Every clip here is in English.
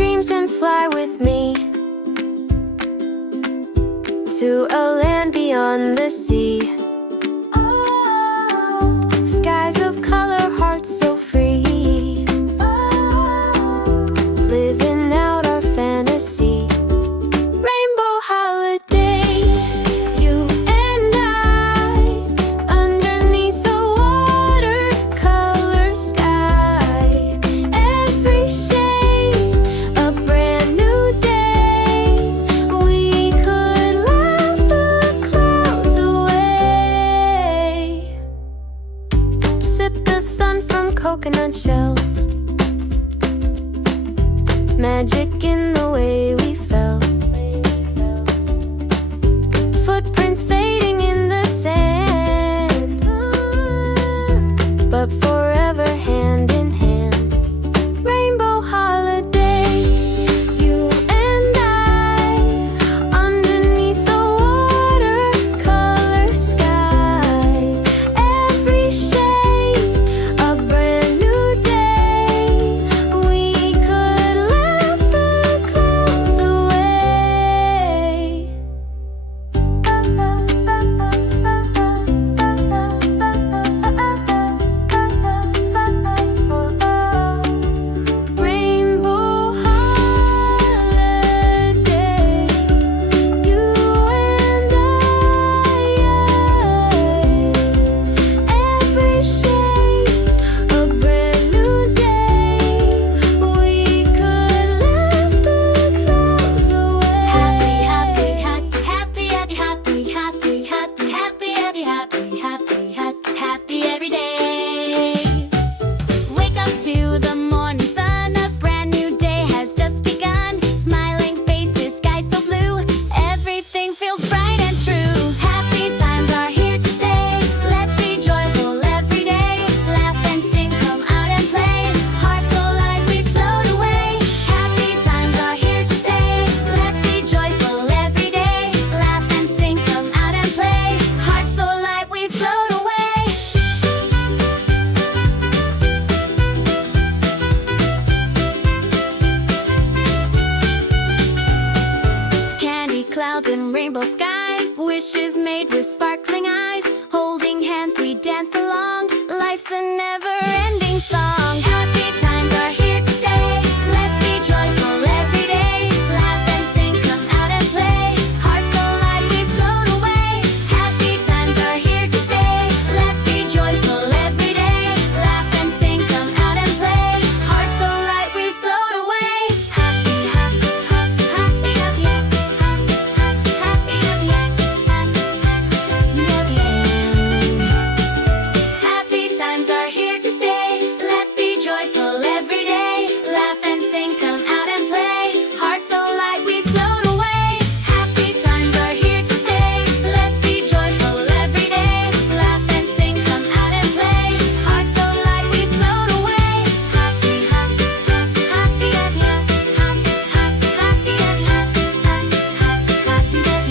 dreams and fly with me to a land beyond the sea. Skies of color, hearts so free, living out our fantasy. Rainbow holiday, you and I, underneath the watercolor sky. Every shade, a brand new day. We could laugh the clouds away. Sip the sun from coconut shells, magic in the way we fell. Footprints fading in the sand, but forever hand in hand. Rainbow holiday, you and I, underneath the watercolor sky. Every shade, a brand new day. We could laugh the clouds away. Rainbow holiday, you and I. Every shade, a brand new day. We could laugh the clouds away. Happy, happy, happy, happy, happy, happy, happy, happy, happy, happy, happy, happy, happy every day. Wake up to the morning sun, a brand new day has just begun. Smiling faces, sky so blue, everything feels bright and true. Happy times are here to stay, let's be joyful every day. Laugh and sing, come out and play, hearts so light we float away. Happy times are here to stay, let's be joyful every day. Laugh and sing, come out and play, hearts so light we float away. Candy clouds and rainbow skies, wishes made with sparkling eyes. Holding hands we dance along, life's a never-ending song. Happy times are here to stay, let's be joyful every day. Laugh and sing, come out and play, hearts so light we float away. Happy times are here to stay, let's be joyful every day. Laugh and sing, come out and play, hearts so light we float away. Happy, happy, happy, happy, happy, happy, happy, happy, happy, happy times are here to stay, let's be joyful every day. Laugh and sing, come out and play, hearts so light we float away. Happy times are here to stay, let's be joyful every day. Laugh and sing, come out and play, hearts so light we float away. Happy, happy, happy, happy, happy, happy, happy, happy, happy, happy, happy,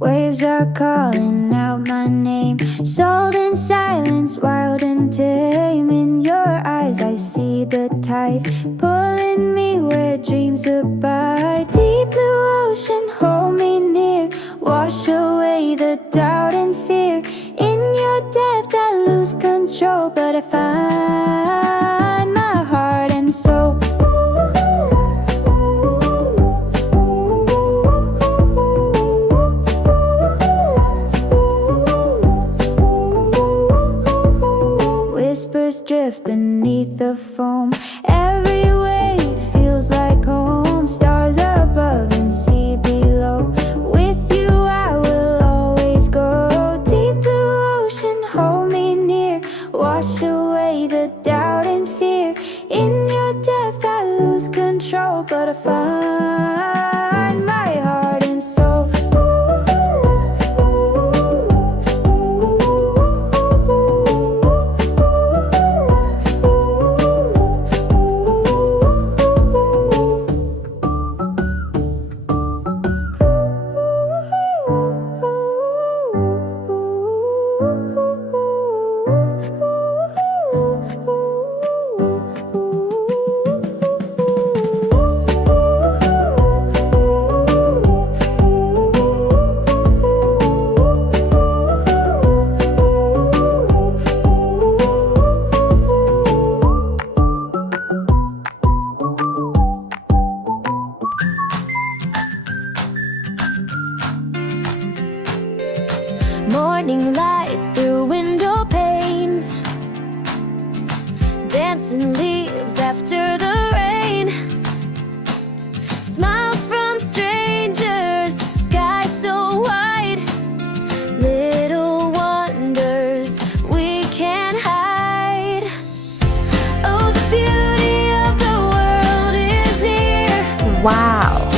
Waves are calling out my name, sold in silence, wild and tame. In your eyes I see the tide pulling me where dreams abide. Deep blue ocean, hold me near, wash away the doubt and fear. In your depth I lose control, but I find my heart and soul. Whispers drift beneath the foam, every wave feels like home. Stars above and sea below, with you I will always go. Deep blue ocean, hold me near, wash away the doubt and fear. In your depth I lose control, but I find my heart and soul. morning light through window panes, dancing leaves after the rain, smiles from strangers, sky so wide, little wonders we can't hide. Oh, the beauty of the world is near. Wow!